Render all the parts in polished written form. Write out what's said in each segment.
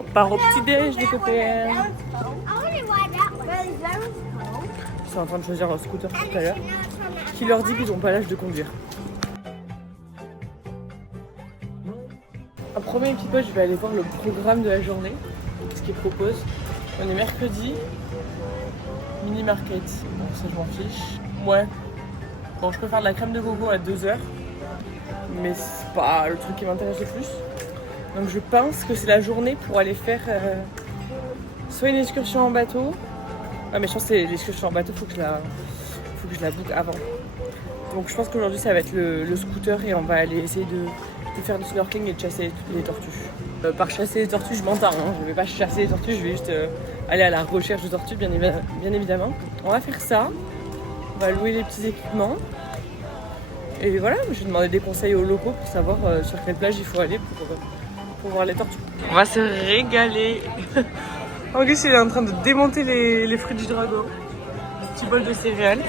On part au petit-déj, les copains. Ils sont en train de choisir leur scooter tout à l'heure. Qui leur dit qu'ils n'ont pas l'âge de conduire. En premier petit peu, je vais aller voir le programme de la journée. Ce qu'ils proposent. On est mercredi. Mini market. Bon, ça je m'en fiche. Ouais. Bon, je peux faire de la crème de coco à 2h. Mais c'est pas le truc qui m'intéresse le plus. Donc je pense que c'est la journée pour aller faire soit une excursion en bateau. Ah mais je pense que c'est l'excursion en bateau, faut que je la book avant. Donc je pense qu'aujourd'hui ça va être le scooter et on va aller essayer de faire du snorkeling et de chasser les tortues. Par chasser les tortues je m'entends, hein. Je vais pas chasser les tortues, je vais juste aller à la recherche de tortues bien évidemment. On va faire ça, on va louer les petits équipements. Et voilà, je vais demander des conseils aux locaux pour savoir sur quelle plage il faut aller pour voir les tortues. On va se régaler. Auguste il est en train de démonter les fruits du dragon. Un petit bol de céréales.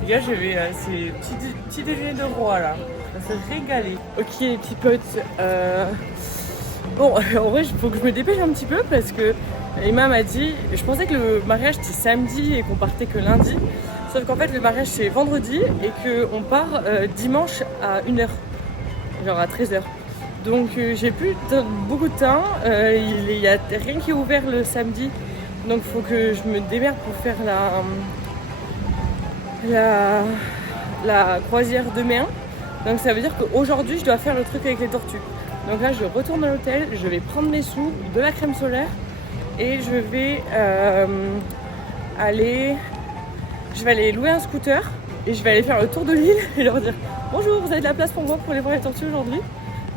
Les gars, je vais c'est petit déjeuner de roi là. On va se régaler. Ok les petits potes. Bon, en vrai, il faut que je me dépêche un petit peu parce que Emma m'a dit, je pensais que le mariage c'était samedi et qu'on partait que lundi. Sauf qu'en fait le mariage c'est vendredi et qu'on part dimanche à 1h, genre à 13h. Donc j'ai plus beaucoup de temps, il n'y a rien qui est ouvert le samedi. Donc il faut que je me démerde pour faire la croisière demain. Donc ça veut dire qu'aujourd'hui je dois faire le truc avec les tortues. Donc là je retourne à l'hôtel, je vais prendre mes sous, de la crème solaire et je vais aller louer un scooter et je vais aller faire le tour de l'île et leur dire bonjour, vous avez de la place pour moi pour aller voir les tortues aujourd'hui.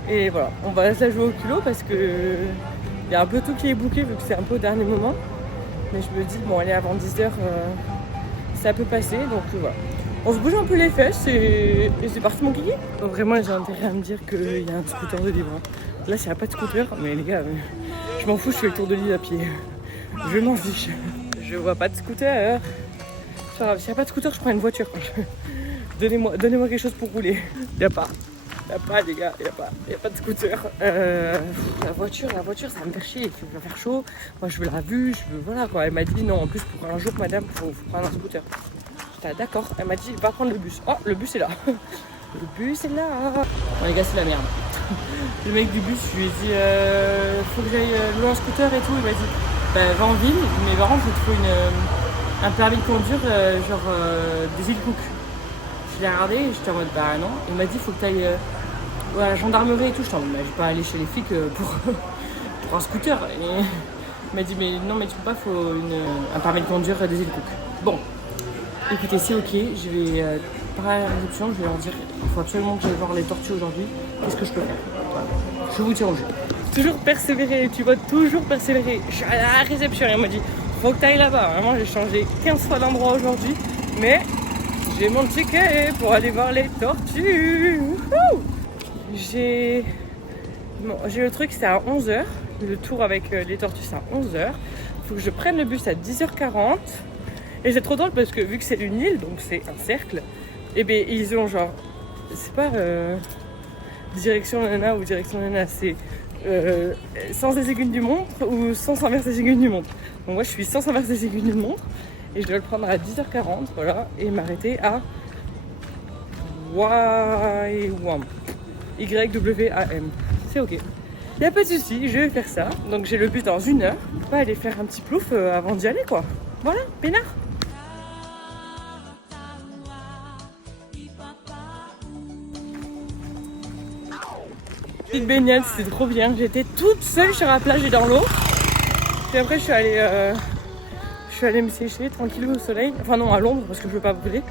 Et voilà, on va se la jouer au culot parce que il y a un peu tout qui est booké vu que c'est un peu au dernier moment. Mais je me dis bon allez avant 10h ça peut passer donc voilà. On se bouge un peu les fesses et c'est parti mon kiki. Donc vraiment j'ai intérêt à me dire qu'il y a un scooter de libre. Là s'il n'y a pas de scooter, mais les gars, je m'en fous, je fais le tour de l'île à pied. Je m'en fiche. Je vois pas de scooter. S'il n'y a pas de scooter, je prends une voiture. Donnez-moi quelque chose pour rouler. Y a pas les gars, y a pas de scooter. La voiture, ça va me faire chier, il va faire chaud. Moi je veux la vue, voilà quoi. Elle m'a dit non, en plus pour un jour madame, faut prendre un scooter. J'étais d'accord, elle m'a dit va prendre le bus. Oh, le bus est là. Le bus est là. Bon les gars, c'est la merde. Le mec du bus, je lui ai dit faut que j'aille louer un scooter et tout. Il m'a dit bah va en ville, mais par contre il te faut un permis de conduire des îles Cook. Je l'ai regardé et j'étais en mode bah non. Il m'a dit faut que tu ailles à la gendarmerie et tout. J'étais en mode bah, je vais pas aller chez les flics pour un scooter. Et il m'a dit mais non mais tu peux pas, faut un permis de conduire des îles Cook. Bon, écoutez c'est ok, je vais parler à la réception, je vais leur dire il faut absolument que j'aille voir les tortues aujourd'hui. Qu'est-ce que je peux faire? Voilà. Je vous tiens au jeu. Toujours persévérer, tu vas toujours persévérer. Je suis à la réception et elle m'a dit faut que tu ailles là-bas. Vraiment j'ai changé 15 fois d'endroit aujourd'hui, mais j'ai mon ticket pour aller voir les tortues. J'ai le truc, c'est à 11h. Le tour avec les tortues, c'est à 11h. Il faut que je prenne le bus à 10h40. Et c'est trop drôle parce que vu que c'est une île, donc c'est un cercle, et bien ils ont genre, c'est pas direction nana ou direction nana, c'est sens des aiguilles du montre ou sens inverse des aiguilles du montre. Donc moi je suis sens inverse des aiguilles du montre. Et je dois le prendre à 10h40, voilà, et m'arrêter à YWAM. YWAM. C'est ok. Y a pas de souci, je vais faire ça. Donc j'ai le bus dans 1h. Je peux pas aller faire un petit plouf avant d'y aller, quoi. Voilà, peinard. Petite baignade, c'était trop bien. J'étais toute seule sur la plage et dans l'eau. Puis après, je suis allée me sécher tranquillou au soleil. Enfin non, à l'ombre parce que je veux pas brûler.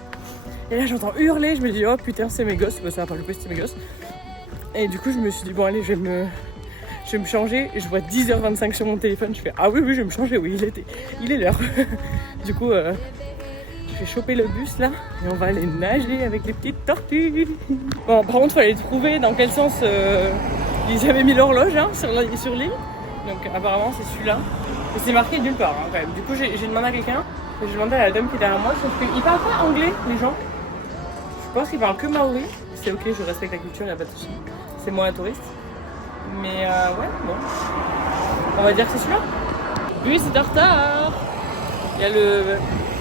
Et là, j'entends hurler. Je me dis, oh putain, c'est mes gosses. Bah, ça va pas louper, c'est mes gosses. Et du coup, je me suis dit, bon, allez, je vais me changer. Et je vois 10h25 sur mon téléphone. Je fais, ah oui, je vais me changer. Oui, il est l'heure. Du coup, je vais choper le bus là. Et on va aller nager avec les petites tortues. Bon, par contre, il fallait trouver dans quel sens ils avaient mis l'horloge hein, sur l'île. Donc, apparemment, c'est celui-là. Et c'est marqué nulle part hein, quand même. Du coup, j'ai demandé à quelqu'un. J'ai demandé à la dame qui est derrière moi. Sauf qu'ils parlent pas anglais, les gens. Je pense qu'ils parlent que maori. C'est ok, je respecte la culture, il n'y a pas de souci. C'est moi un touriste. Mais ouais, bon. On va dire que c'est celui-là. Lui, c'est en retard. Il y a le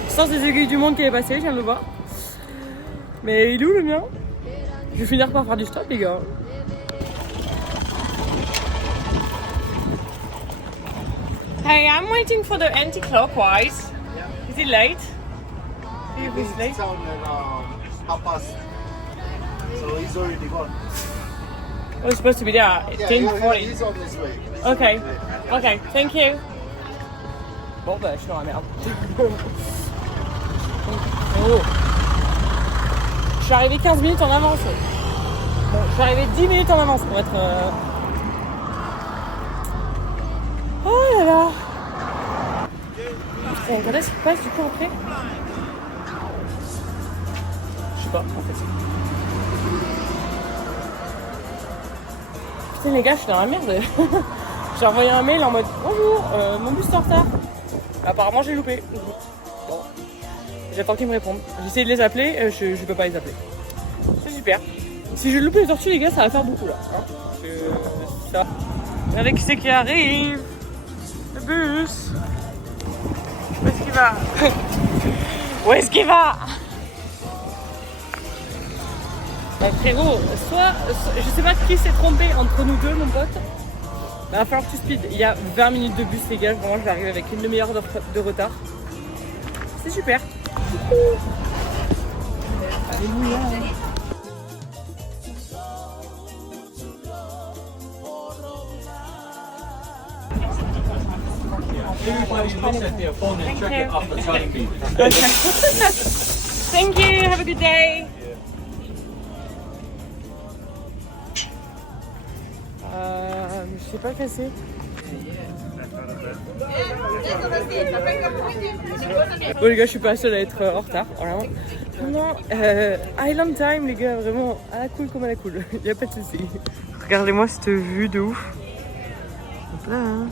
sens des aiguilles du monde qui est passé, je viens de le voir. Mais il est où le mien? Je vais finir par faire du stop, les gars. Hey, I'm waiting for the anti-clockwise. Is it late? If it's late. It's on half past. So he's already gone. Oh, it's supposed to be there at Yeah, 10:40. he's on his way. Okay. Okay, thank you. Bon, bah, je suis dans la merde. Oh. Je suis arrivée 15 minutes en avance. Bon, je suis arrivée 10 minutes en avance pour être... Oh là là. Putain, quand est-ce qu'il passe du coup après? Je sais pas, en fait. Putain les gars, je suis dans la merde. J'ai envoyé un mail en mode bonjour, mon bus est en retard. Apparemment j'ai loupé. Bon. J'attends qu'ils me répondent. J'essaie de les appeler, je peux pas les appeler. C'est super. Si je loupe les tortues les gars, ça va faire beaucoup là. Hein, ça. Regardez qui c'est qui arrive. Le bus. Où est-ce qu'il va? Où est-ce qu'il va? Bah, frérot, soit je sais pas qui s'est trompé entre nous deux mon pote. Il va falloir que tu speed. Il y a 20 minutes de bus les gars, vraiment je vais arriver avec une demi-heure de retard. C'est super. Alléluia. Everybody looks at their phone and check it off the time beat. Thank you, have a good day. Je sais pas casser. Bon les gars, je suis pas seule à être en retard. Vraiment. Non, Island Time les gars, vraiment à la cool comme à la cool. Y'a pas de soucis. Regardez-moi cette vue de ouf. Hop là. Hein.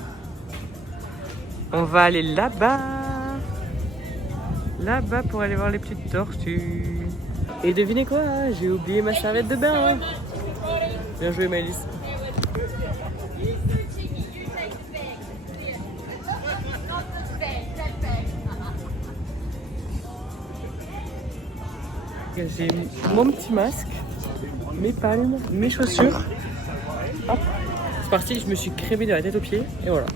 On va aller là-bas. Là-bas pour aller voir les petites tortues. Et devinez quoi? J'ai oublié ma serviette de bain. Bien joué Maëlys. J'ai mon petit masque, mes palmes, mes chaussures. Hop, c'est parti, je me suis crémée de la tête aux pieds et voilà.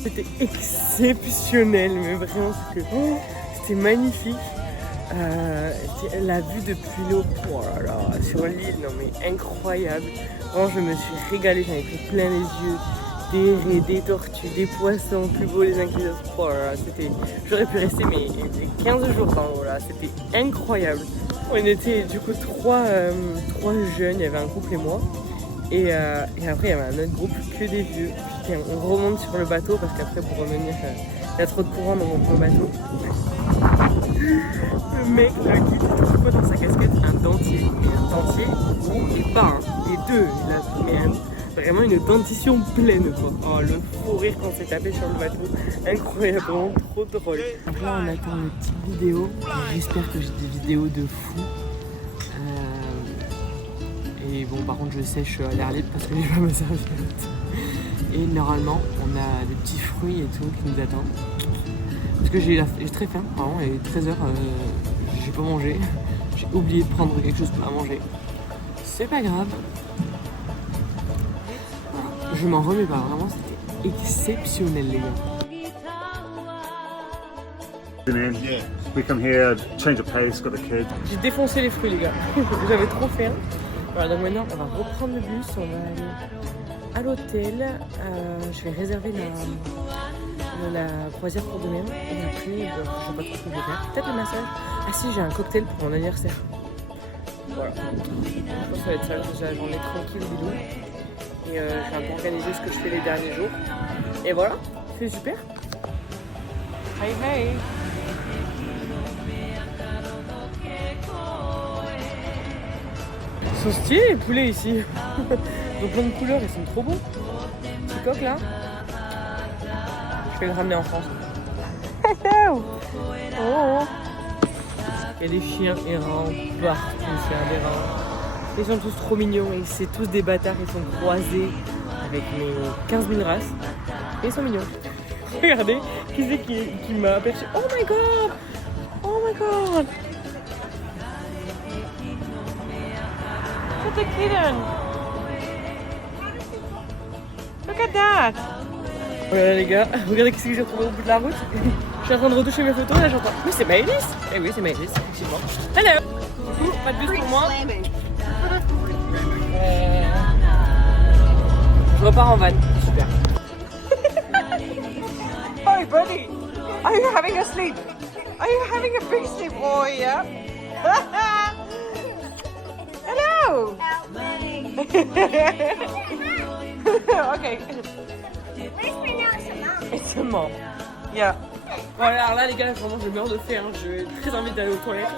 C'était exceptionnel, mais vraiment c'était magnifique. La vue depuis l'eau, oh là là, sur l'île, non mais incroyable. Vraiment, je me suis régalée, j'en ai pris plein les yeux. Des raies, des tortues, des poissons, plus beaux les uns que les autres. Oh là là, c'était... J'aurais pu rester mais 15 jours dans l'eau là, c'était incroyable. On était du coup trois jeunes, il y avait un couple et moi. Et après il y avait un autre groupe que des vieux. Ok, on remonte sur le bateau parce qu'après pour revenir, il y a trop de courant donc on prend le bateau. Le mec, le guide, trouve quoi dans sa casquette? Un dentier. Et un dentier, et pas un, et deux. Il a mais vraiment une dentition pleine quoi. Oh, le fou rire quand c'est tapé sur le bateau. Incroyable, vraiment trop drôle. Donc là on attend une petite vidéo. J'espère que j'ai des vidéos de fou. Et bon par contre je sèche à l'air libre parce que j'ai pas ma serviette. Et normalement on a des petits fruits et tout qui nous attendent. Parce que j'ai très faim, vraiment, et 13h, j'ai pas mangé. J'ai oublié de prendre quelque chose à manger. C'est pas grave. Voilà. Je m'en remets pas, vraiment, c'était exceptionnel, les gars. Yeah. We come here, change of pace, got the kids. J'ai défoncé les fruits, les gars. J'avais trop faim. Voilà, donc maintenant, on va reprendre le bus, on va aller à l'hôtel. Je vais réserver la croisière pour demain et après je sais pas trop ce que je vais faire, peut-être le massage. Ah si, j'ai un cocktail pour mon anniversaire. Voilà, je pense que ça va être ça, j'ai la journée tranquille bidou et je vais un peu organiser ce que je fais les derniers jours et voilà, c'est super. Hey hey. Ils sont stylés les poulets ici. Ils ont plein de couleurs, ils sont trop beaux. Petit coq là. Je vais le ramener en France. Hello! Oh. Il y a des chiens errants partout, c'est aberrant. Ils sont tous trop mignons et c'est tous des bâtards, ils sont croisés avec mes 15 000 races. Et ils sont mignons. Regardez, qui c'est qui m'a aperçu? Oh my god! Oh my god! Look at the kitten! Look at that! Voilà les gars, regardez ce que j'ai retrouvé au bout de la route. Je suis en train de retoucher mes photos, là j'entends. Mais c'est Maëlys! Eh oui, c'est Maëlys, effectivement. Hello! Du coup, pas de bus pour moi. Je repars en van. Super. Hi buddy! Are you having a sleep? Are you having a big sleep? Oh yeah! Hello! Okay. It's a mom. Yeah. Bon alors là les gars, vraiment je meurs de faim, j'ai très envie d'aller aux toilettes.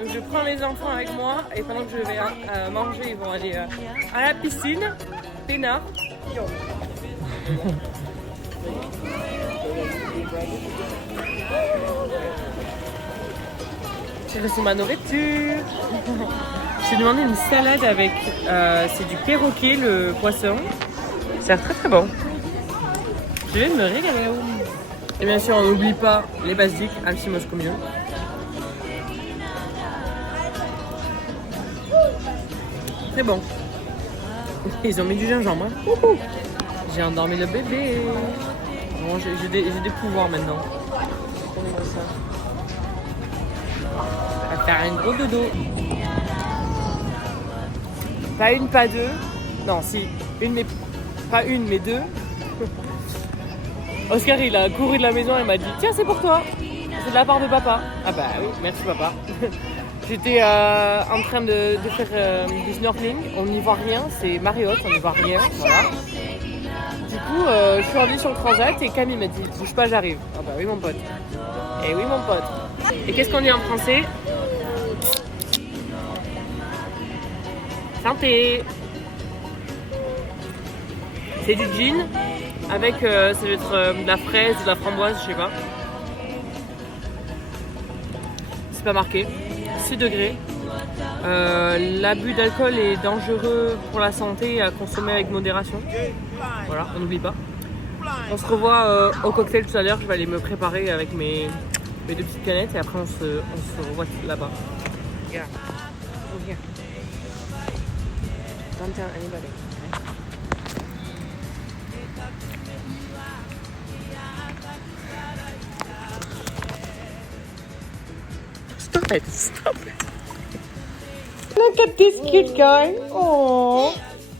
Donc je prends mes enfants avec moi et pendant que je vais manger, ils vont aller à la piscine. Peinard. J'ai reçu ma nourriture. J'ai demandé une salade avec, c'est du perroquet, le poisson. Ça a l'air très très bon. Je vais me régaler. Et bien sûr, on n'oublie pas les basiques, Alci Moscow Mule. Très bon. Ils ont mis du gingembre. Hein. J'ai endormi le bébé. Bon, j'ai des pouvoirs maintenant. On va faire un gros dodo. Pas une, pas deux. Non, si. Une, mais pas une, mais deux. Oscar, il a couru de la maison et m'a dit « Tiens, c'est pour toi. C'est de la part de papa. » Ah bah oui, merci papa. J'étais en train de faire du snorkeling. On n'y voit rien. C'est Marriott, on n'y voit rien. Voilà. Du coup, je suis revenue sur le transat et Camille m'a dit « Bouge pas, j'arrive. » Ah bah oui, mon pote. Et oui, mon pote. Et qu'est-ce qu'on dit en français? Santé. C'est du gin avec, ça doit être de la fraise ou de la framboise, je sais pas. C'est pas marqué. 6 degrés. L'abus d'alcool est dangereux pour la santé et à consommer avec modération. Voilà, on n'oublie pas. On se revoit au cocktail tout à l'heure. Je vais aller me préparer avec mes 2 petites canettes et après on se revoit là-bas. Yeah. Oh, yeah. Don't tell anybody. Stop it, stop it. Look at this cute guy. Oh.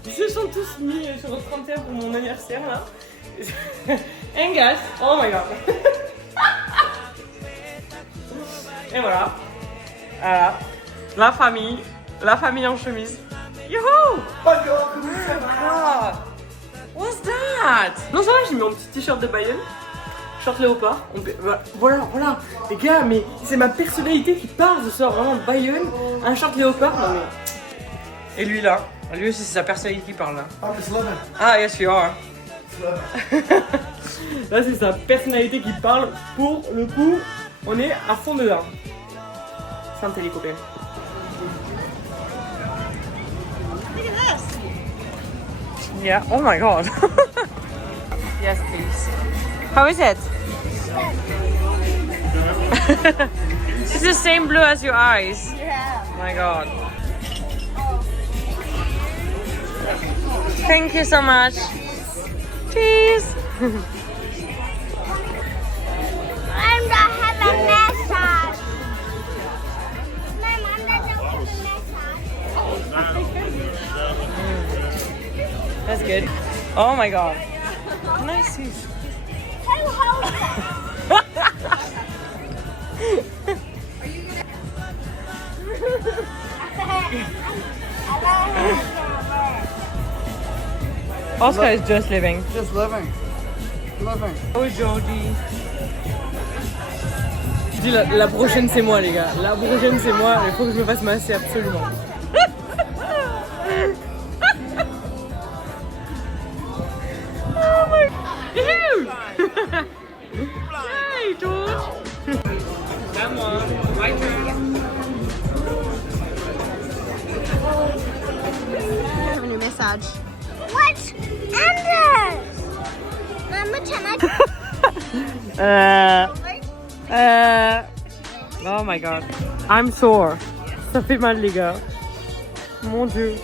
Ils se sont tous mis sur le 31 pour mon anniversaire là. Engas. Oh my god. Et voilà. Voilà. La famille en chemise. Youhou! Oh god! What's that? that? Non, ça va, j'ai mis mon petit t-shirt de Bayonne. Short léopard. Voilà, les gars, mais c'est ma personnalité qui parle ce soir, vraiment Bayonne, un short léopard. Non, mais... Et lui là, lui aussi c'est sa personnalité qui parle là. Ah yes you are. Là c'est sa personnalité qui parle. Pour le coup, on est à fond dedans. Santé les copains. Look at this. Yeah, oh my god. Yes please. How is it? It's the same blue as your eyes. Yeah. Oh my god. Thank you so much. Cheese. I'm gonna have a massage. My mom doesn't want a massage. That's good. Oh my god. Nice. Who holds that? Oscar is just living. Just living. Living. Oh Georgie. Je dis la prochaine c'est moi les gars. La prochaine c'est moi. Il faut que je me fasse masser absolument. Oh my. Ew. Hey George. C'est moi. My turn. Having a massage. What? Anders! Mama, can I? Oh my god. I'm sore. Ça fait mal les gars. Mon dieu.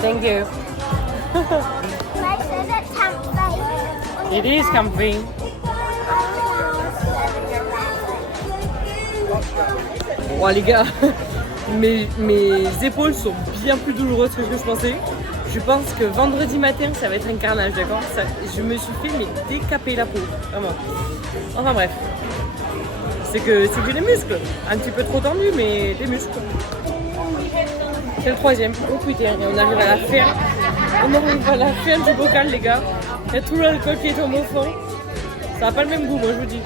Thank you. It is comfy. Bon les gars, mes épaules sont bien plus douloureuses que ce que je pensais. Je pense que vendredi matin ça va être un carnage, d'accord. Je me suis fait mais décaper la peau, vraiment. Enfin bref. C'est que des muscles. Un petit peu trop tendus mais des muscles. C'est le troisième. Oh putain, et on arrive à la fin. On arrive à la fin du bocal les gars. Il y a tout l'alcool qui est tombé au fond. Ça n'a pas le même goût moi je vous dis.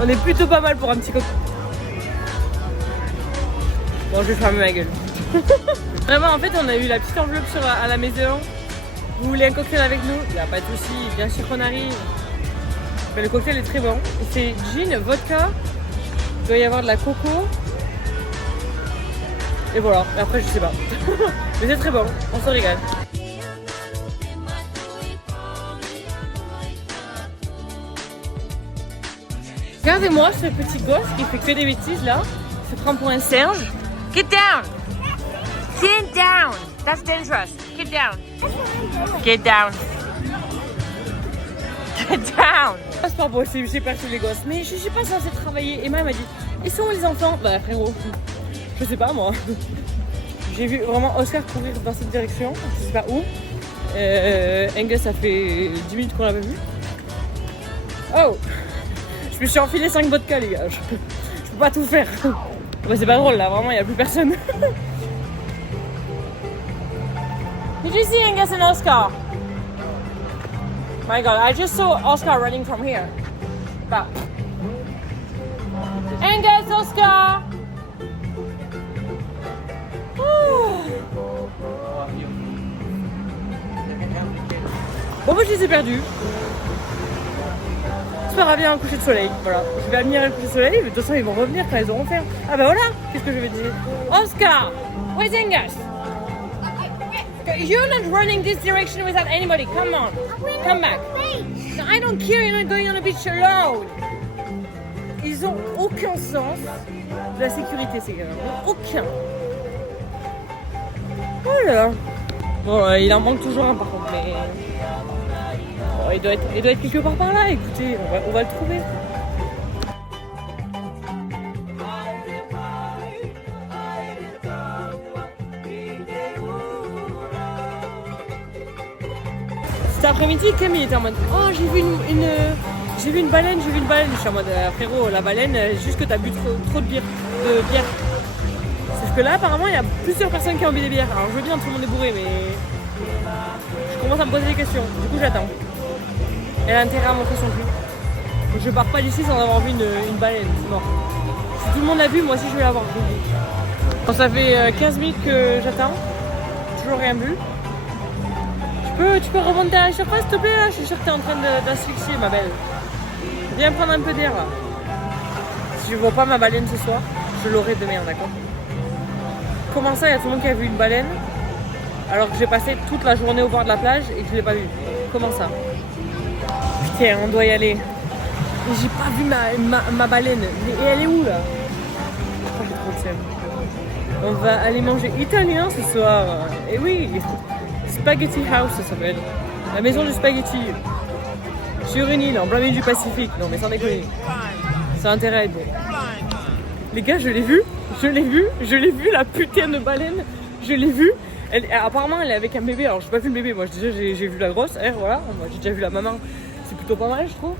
On est plutôt pas mal pour un petit cocktail. Bon, je vais fermer ma gueule. Vraiment, en fait, on a eu la petite enveloppe à la maison. Vous voulez un cocktail avec nous? Il n'y a pas de souci, bien sûr qu'on arrive. Mais le cocktail est très bon. C'est gin, vodka. Il doit y avoir de la coco. Et voilà. Et après, je sais pas. Mais c'est très bon. On se régale. Regardez-moi ce petit gosse qui fait que des bêtises là. Il se prend pour un singe. Get down! Get down! That's dangerous. Get down. Get down. Get down. C'est pas possible, j'ai perdu les gosses. Mais je suis pas censée travailler. Emma m'a dit, ils sont où les enfants? Bah frérot, je sais pas moi. J'ai vu vraiment Oscar courir dans cette direction. Je sais pas où. Engel, ça fait 10 minutes qu'on l'avait vu. Oh! Je me suis enfilé 5 vodka les gars, je peux pas tout faire. Bah, c'est pas drôle là, vraiment il n'y a plus personne. Did you see Angus and Oscar? My god, I just saw Oscar running from here. Bah. Angus, Oscar! Bon moi je les ai perdus. Ça fera bien un coucher de soleil, voilà. Je vais admirer le coucher de soleil, mais de toute façon ils vont revenir quand ils auront fait. Ah bah voilà, qu'est-ce que je vais dire? Oscar, where's Angus? You're not running this direction without anybody, come on, come back. No, I don't care, you're not going on a beach alone. Ils ont aucun sens de la sécurité ces gars-là, aucun. Oh là là. Bon, il en manque toujours un par contre, mais... Bon, il doit être quelque part par là, écoutez, on va le trouver. après-midi, Clem il était en mode oh j'ai vu une baleine, j'ai vu une baleine. Je suis en mode frérot, la baleine, juste que t'as bu trop de bière. Sauf que là apparemment il y a plusieurs personnes qui ont bu des bières. Alors je veux bien, tout le monde est bourré, mais je commence à me poser des questions. Du coup j'attends. Elle a intérêt à montrer son cul. Je pars pas d'ici sans avoir vu une baleine, c'est mort. Si tout le monde l'a vu, moi aussi je vais l'avoir. Bon, ça fait 15 minutes que j'attends. Toujours rien vu. Tu peux remonter à la surface s'il te plaît là? Je suis sûre que t'es en train d'asphyxier ma belle. Viens prendre un peu d'air là. Si je vois pas ma baleine ce soir, je l'aurai demain, d'accord? Comment ça, il y a tout le monde qui a vu une baleine alors que j'ai passé toute la journée au bord de la plage et que je l'ai pas vue? Comment ça? Putain, on doit y aller. J'ai pas vu ma baleine. Et elle est où là? Oh, j'ai trop de seum. On va aller manger italien ce soir. Et oui, Spaghetti House ça s'appelle. La maison du spaghetti. Sur une île en plein milieu du Pacifique. Non mais sans déconner. Ça a intérêt à être bon. Les gars, je l'ai vue la putain de baleine. Je l'ai vue. Apparemment elle est avec un bébé. Alors j'ai pas vu le bébé. Moi déjà j'ai vu la grosse. Voilà. Moi j'ai déjà vu la maman. C'est plutôt pas mal je trouve.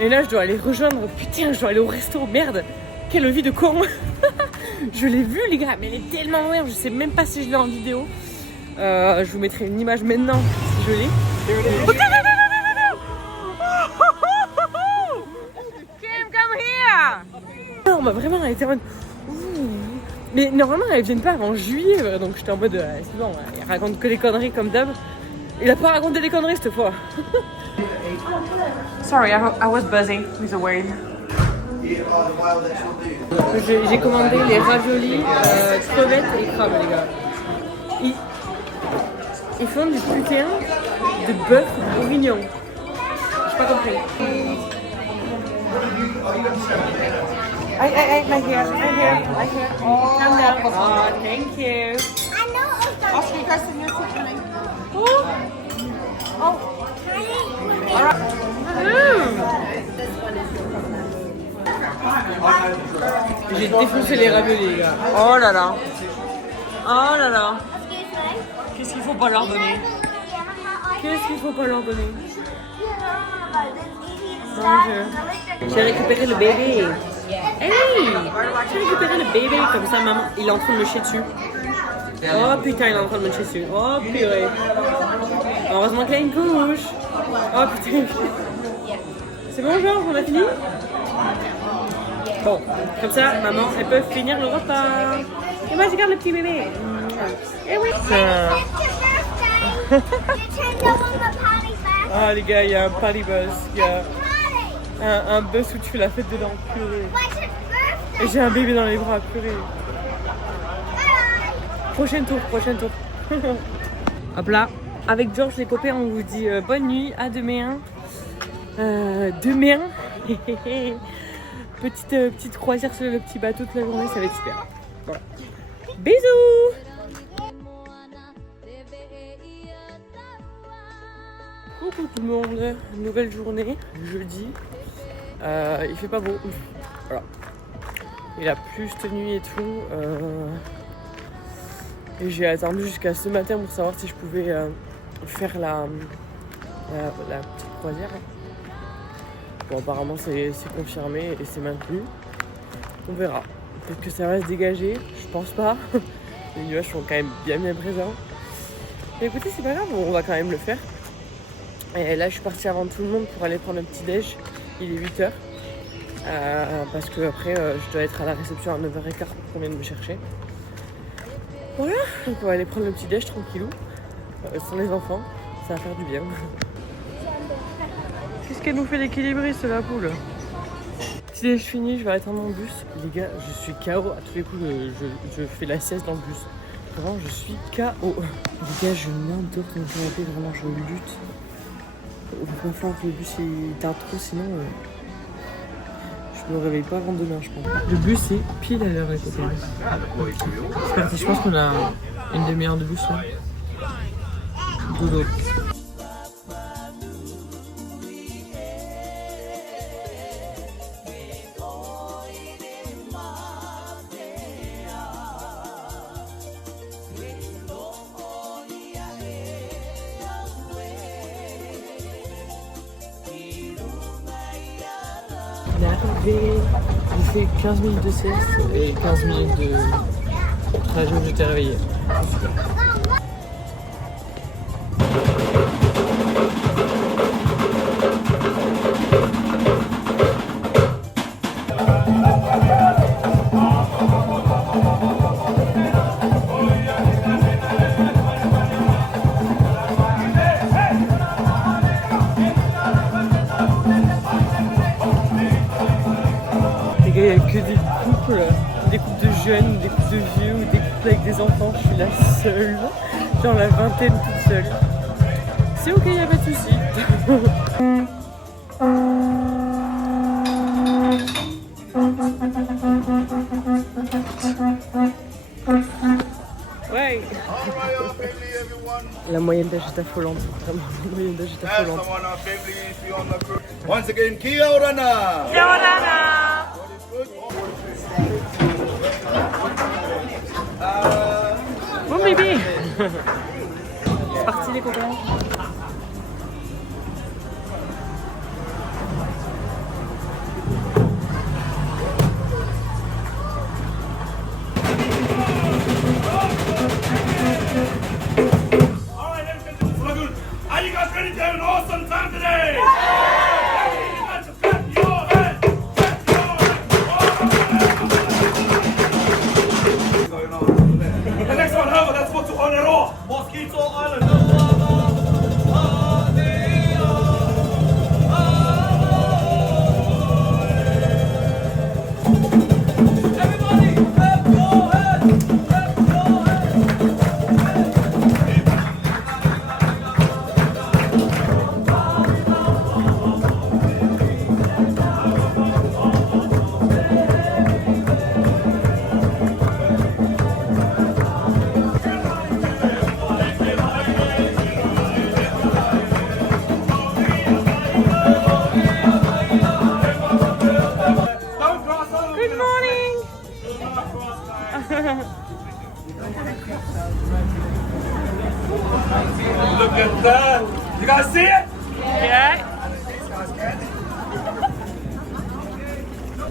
Et là je dois aller rejoindre. Putain, je dois aller au resto. Merde. Quelle vie de con. Je l'ai vue les gars. Mais elle est tellement loin. Je sais même pas si je l'ai en vidéo. Je vous mettrai une image maintenant si je l'ai. Kim, come here! Non, bah vraiment, elle était en mode. Mais normalement, elles viennent pas avant juillet, donc j'étais en mode. C'est bon, elle raconte que des conneries comme d'hab. Il a pas raconté des conneries cette fois. Sorry, I was buzzing with the wave. J'ai commandé les raviolis, crevettes et crabes, les gars. Ils font du putain de bœuf bourguignon. J'ai pas compris. My hair. Calm down. Oh, thank you. I know Oscar, you guys in your seat for me. Oh. Alright. J'ai défoncé les raviolis, les gars. Oh là là. Oh là là. Qu'est-ce qu'il faut pas leur donner? Qu'est-ce qu'il faut pas leur donner? J'ai récupéré le bébé. Hey! J'ai récupéré le bébé. Comme ça, maman, il est en train de me chier dessus. Oh putain, il est en train de me chier dessus. Oh purée. Heureusement qu'il a une couche. Oh putain. C'est bon, genre, on a fini? Bon, comme ça, maman, elle peut finir le repas. Et moi, je garde le petit bébé. Et oui. Ah les gars, il y a un party buzz. Il y a un buzz où tu fais la fête dedans. Purée. Et j'ai un bébé dans les bras. Purée. Prochain tour. Hop là. Avec George, les copains, on vous dit bonne nuit. À demain. Demain. Petite croisière sur le petit bateau toute la journée. Ça va être super. Voilà. Bisous. Coucou tout le monde, nouvelle journée, jeudi, il fait pas beau, voilà, il a plu cette nuit et tout, et j'ai attendu jusqu'à ce matin pour savoir si je pouvais faire la petite croisière. Bon apparemment c'est confirmé et c'est maintenu, on verra, peut-être que ça va se dégager, je pense pas, les nuages sont quand même bien présents, mais écoutez c'est pas grave, on va quand même le faire. Et là je suis partie avant tout le monde pour aller prendre un petit déj, il est 8h, parce que après je dois être à la réception à 9h15 pour qu'on vienne me chercher. Voilà, donc on va aller prendre le petit déj tranquillou, sans les enfants, ça va faire du bien. Qu'est-ce qu'elle nous fait l'équilibriste la poule? Petit déj fini, je vais attendre mon bus. Les gars, je suis KO, à tous les coups je fais la sieste dans le bus. Vraiment je suis KO. Les gars, je m'endors dans le canapé, vraiment je lutte. Il va falloir que le bus il tarde trop, sinon je me réveille pas avant demain, je pense. Le bus est pile à l'heure, les copains. C'est parti, je pense qu'on a une demi-heure de bus là. Dodo. J'ai fait 15 minutes de sieste et 15 minutes de trajet où j'étais réveillée. Super. Il n'y a que des couples de jeunes, des couples de vieux ou des couples avec des enfants. Je suis la seule, dans la vingtaine toute seule. C'est ok, il n'y a pas de souci. Ouais. La moyenne d'âge est affolante. Vraiment, la moyenne d'âge est affolante. Once again, Kia Orana! Bon bébé. C'est parti les copains. Are you guys ready to have an awesome time today? The next one, however, let's go to Onero, Mosquito Island. Everybody, clap your hands, clap your hands. Good morning. Look at that. You guys see it? Yeah.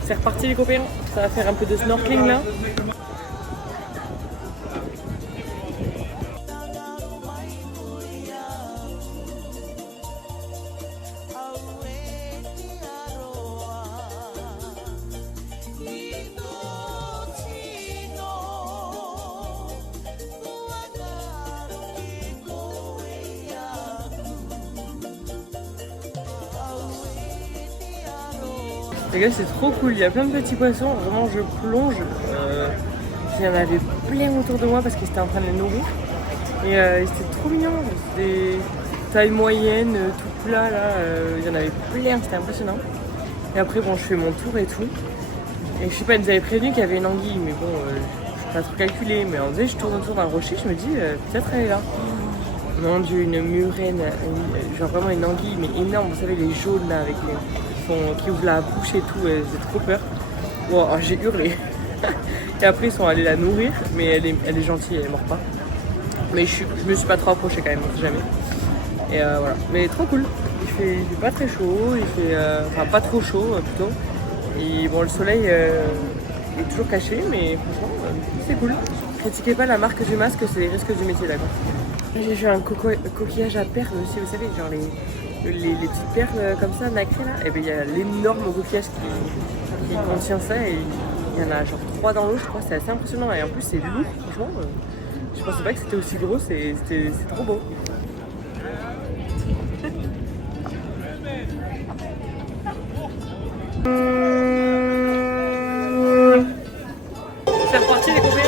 C'est reparti les copains. Ça va faire un peu de snorkeling là. Les gars, c'est trop cool, il y a plein de petits poissons, vraiment je plonge. Il y en avait plein autour de moi parce qu'ils étaient en train de les nourrir. Et c'était trop mignon, c'était taille moyenne, tout plat là, il y en avait plein, c'était impressionnant. Et après bon, je fais mon tour et tout. Et je sais pas, ils nous avaient prévenu qu'il y avait une anguille, mais bon, je n'ai pas trop calculé. Mais en vrai, je tourne autour d'un rocher, je me dis, peut-être elle est là. Mon dieu, une murène, genre vraiment une anguille, mais énorme, vous savez, les jaunes là, avec les... qui ouvrent la bouche et tout, j'ai trop peur. Bon, j'ai hurlé. Et après ils sont allés la nourrir, mais elle est gentille, elle est morte pas. Mais je me suis pas trop approchée quand même, jamais. Et voilà, mais trop cool. Il fait pas très chaud, il fait enfin pas trop chaud plutôt. Et bon, le soleil est toujours caché, mais franchement c'est cool. Critiquez pas la marque du masque, c'est les risques du métier, d'accord. J'ai vu un coquillage à perles aussi, vous savez, genre les petites perles comme ça, nacrées là. Et bien il y a l'énorme coquillage qui contient ça, et il y en a genre 3 dans l'eau, je crois, c'est assez impressionnant. Et en plus c'est lourd, franchement, je pensais pas que c'était aussi gros, c'est trop beau. C'est reparti les copains.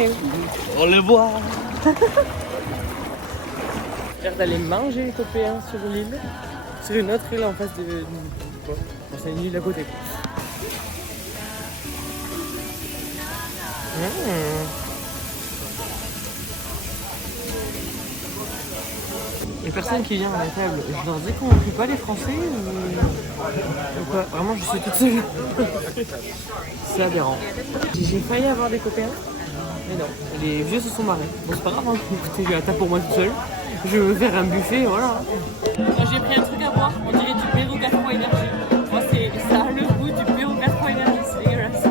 you. Au revoir. J'espère d'aller manger les copains sur l'île. Sur une autre île en face de... Bon, c'est une île à côté. Les personnes qui viennent à la table, je leur dis qu'on ne fait pas les Français ou quoi? Vraiment, je suis toute seule. C'est aberrant. J'ai failli avoir des copains, mais non, les vieux se sont marrés. Bon, c'est pas grave, hein. Écoutez, j'ai la table pour moi toute seule. Je veux faire un buffet, voilà. Moi, j'ai pris un truc à boire, on dirait du Béro 4 énergie. Moi, ça a le goût du Béro 4 énergie, c'est dégueulasse.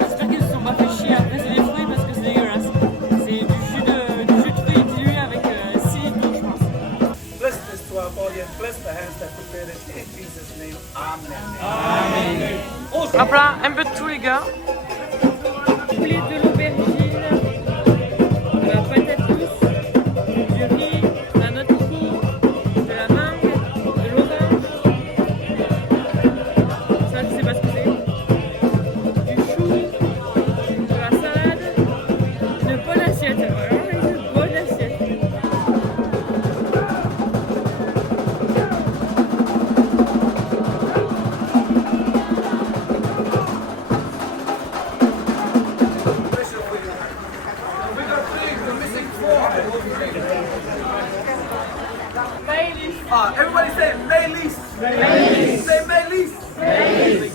J'espère qu'ils se sont pas fait chier à presser des fruits parce que c'est dégueulasse. C'est du jus de fruits dilué avec 6 litres d'eau, je pense. Bless this 12 audience. Bless the hands that prepared it. In Jesus' name, amen. Hop là, un peu de tout les gars. Poulet de l'aubergine, de la patate douce, du riz, de la noix de coco, de la mangue, de l'orange. Ça, je sais pas ce que c'est. Du chou, de la salade, une bonne assiette. Voilà, une bonne assiette. Everybody say Maylis. Maylis. Say Maylis. Maylis.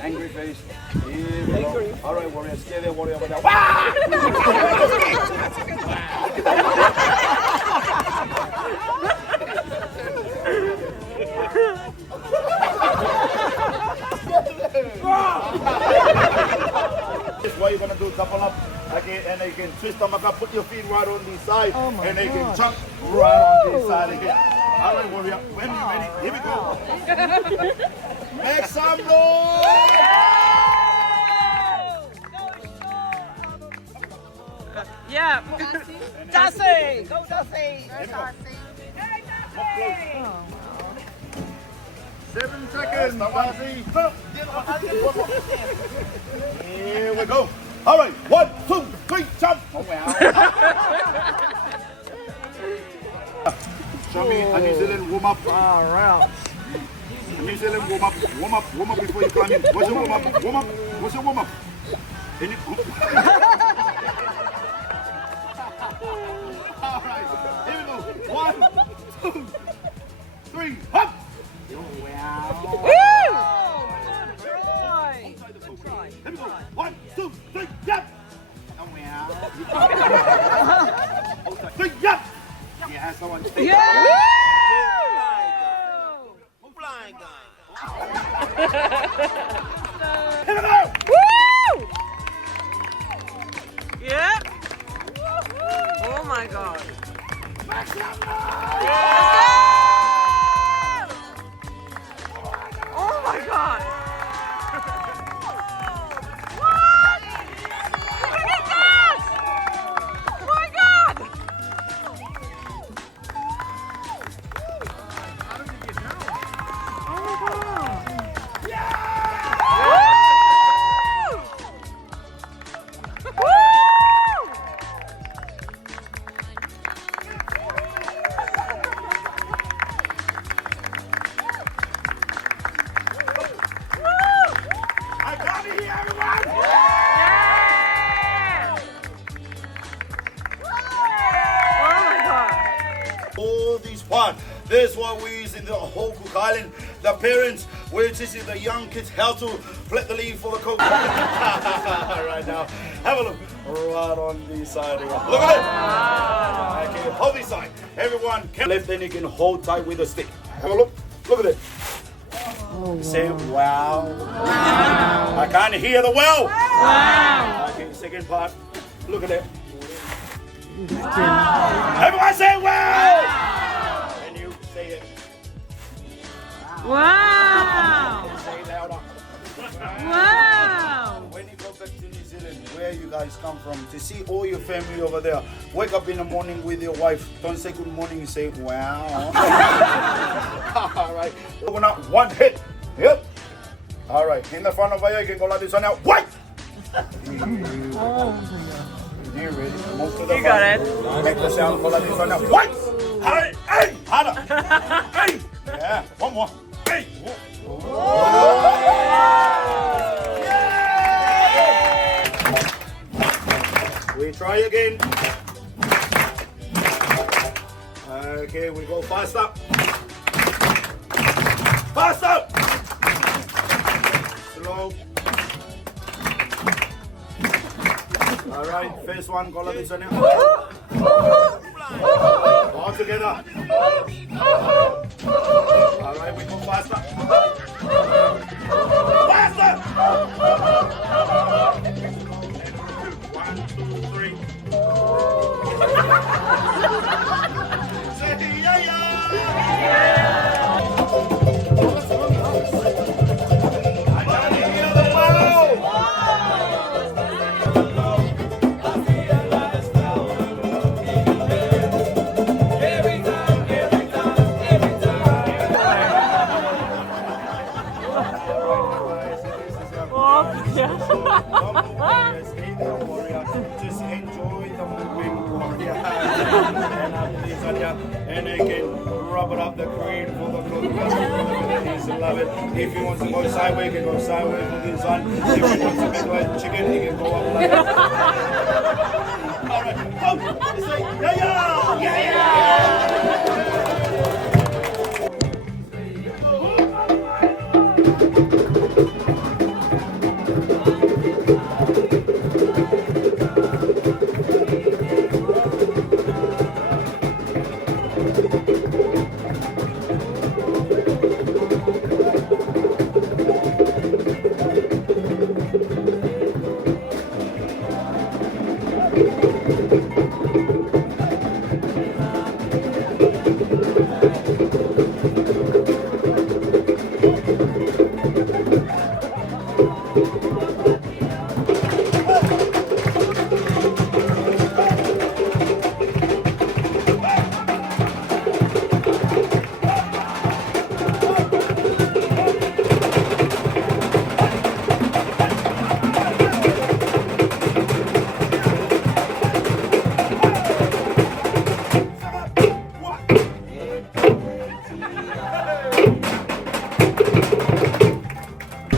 Angry face. Here we go. All right, warrior. Stay there, warrior. Over there. This is what you're gonna do. Couple up, okay, and then you can twist them up. Put your feet right on the side, and then you can jump right on the side again. All right, warrior. When you're ready, here we go. Make some noise! Yeah. Darcy! Go Darcy! Here we go. Up close. 7 seconds. Darcy. Here we go. All right. 1, 2, 3, jump. Oh, wow. Show me a New Zealand warm up. All right. New Zealand warm up before you come in. What's your warm up? What's your warm up? All right, here we go. 1, 2, 3, hop! Wow. Here we go. 1, 2, 3, yep! Wow. 3, yep! Yeah, someone. Yeah! Flying guy. Here we go! Woo! Yeah. Oh my god. Let's go! Oh my god. What? Look at that! Oh my god! everyone! All these fun. This is what we use in the whole Cook Island. The parents, we're teaching the young kids how to flip the leaf for the cook. Right now, have a look. Right on the side here. Look at it. Okay, hold this side. Everyone, left hand you can hold tight with a stick. Have a look. Look at it. Oh, wow. Say wow. Wow. I can't hear the wow. Wow. Okay, second part. Look at it. Everyone say wow! And you say it. Wow! Say it louder. Wow! When you go back to New Zealand, where you guys come from, to see all your family over there, wake up in the morning with your wife. Don't say good morning, you say wow. All right. Open up one hit. Yep. All right. In the front over here, you can go like this one now. Wait! You ready? Move to the You got front. it. Make the sound go like this one now. Wait! Hey! Hey! Harder! Hey! Yeah. One more. Hey! Yeah! We try again. Okay, we go faster. Faster! Slow. All right, first one, go like this one now. All together. All right, we go faster. Faster! 1, 2, 3. Say yeah, yeah. I gotta hear the wow. Just enjoy the moving warrior. And again, rub it up the cream for the cook. Love it. If you want to go sideways, you can go sideways with this one. If you want to make like chicken, you can go up like that. All right, go. Say yeah, yeah, yeah, yeah.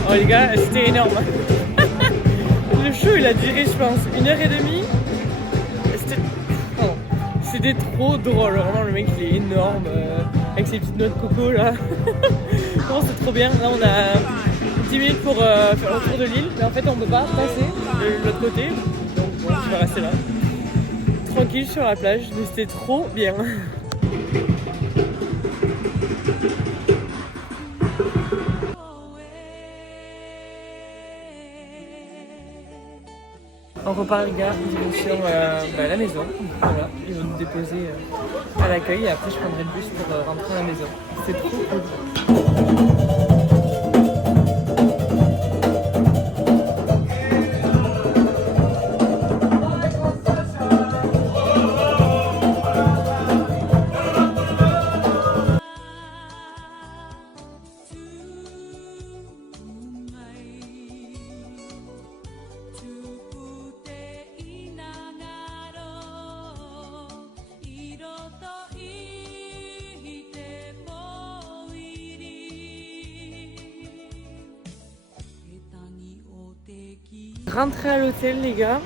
Oh les gars, c'était énorme. Le show il a duré je pense 1h30. C'était trop drôle, vraiment le mec il est énorme avec ses petites noix de coco là. Non, c'est trop bien. Là on a 10 minutes pour faire le tour de l'île, mais en fait on peut pas passer de l'autre côté. Donc bon, je vais rester là. Tranquille sur la plage, mais c'était trop bien. On repart les gars, direction la maison. Voilà, ils vont nous déposer à l'accueil et après je prendrai le bus pour rentrer à la maison. C'est trop cool. rentrée à l'hôtel, les gars.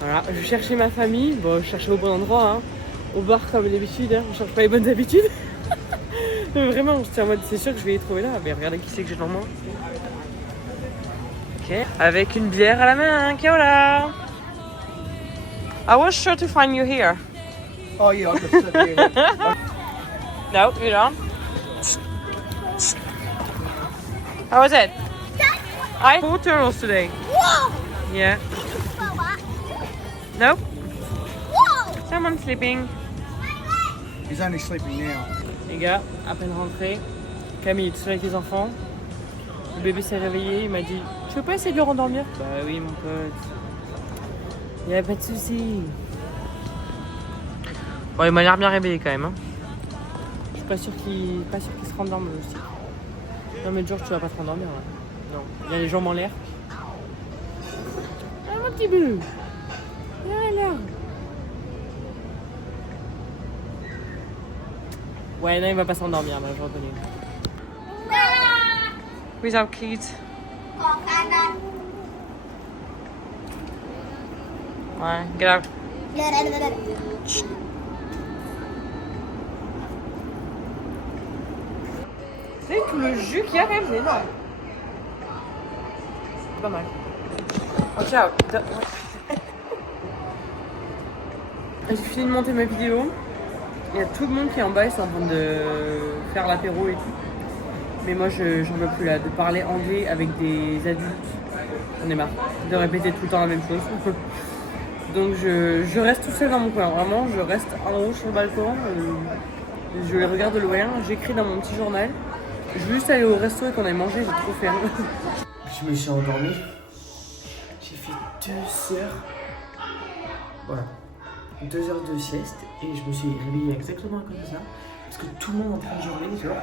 Voilà, je cherchais ma famille. Bon, je cherchais au bon endroit, hein. Au bar comme d'habitude, hein. Je cherche pas les bonnes habitudes. Mais vraiment, j'étais en mode, c'est sûr que je vais les trouver là. Mais regardez qui c'est que j'ai devant moi. Ok, avec une bière à la main, Kia. I was sure to find you here. Oh yeah, I just sit there. No, you don't. How was it? I 4 turtles today. Whoa! Yeah. Whoa! What? Nope. Whoa! Someone's sleeping. He's only sleeping now. Les gars, à peine rentré. Camille est tout seul avec les enfants. Le bébé s'est réveillé, il m'a dit « Tu veux pas essayer de le rendormir ?» Bah oui mon pote. Il y a pas de soucis. Bon, il m'a l'air bien réveillé quand même. Hein. Je suis pas sûr qu'il se rendorme aussi. Non mais George, tu vas pas te rendormir là. Non, il a les jambes en l'air. Ah mon petit bébé. Viens là. Ouais, non, il va pas s'endormir, là, je reconnais. Without kids. Ouais, get out. Vous savez, tout le jus qu'il y a quand même, c'est énorme. C'est pas mal. Oh, ciao. J'ai fini de monter ma vidéo. Il y a tout le monde qui est en bas, ils sont en train de faire l'apéro et tout. Mais moi, j'en veux plus là, de parler anglais avec des adultes. J'en ai marre de répéter tout le temps la même chose. Donc je reste tout seul dans mon coin. Vraiment, je reste en haut sur le balcon. Je les regarde de loin, j'écris dans mon petit journal. Je veux juste aller au resto et qu'on aille manger, j'ai trop faim. Je me suis endormie. J'ai fait 2 heures. Voilà. 2 heures de sieste et je me suis réveillée exactement comme ça parce que tout le monde est en train de jouer, tu vois.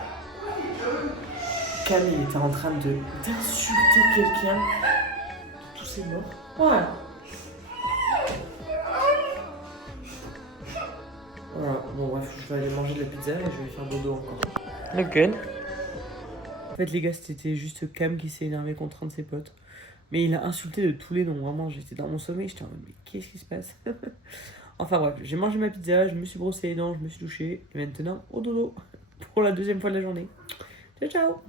Camille était en train d'insulter quelqu'un de tous ces morts. Voilà. Voilà, bon bref, je vais aller manger de la pizza et je vais faire dodo encore. Look good. En fait les gars, c'était juste Cam qui s'est énervé contre un de ses potes. Mais il a insulté de tous les noms, vraiment, j'étais dans mon sommeil, j'étais en mode mais qu'est-ce qui se passe? Enfin bref, j'ai mangé ma pizza, je me suis brossé les dents, je me suis douché et maintenant au dodo pour la 2e fois de la journée. Ciao ciao.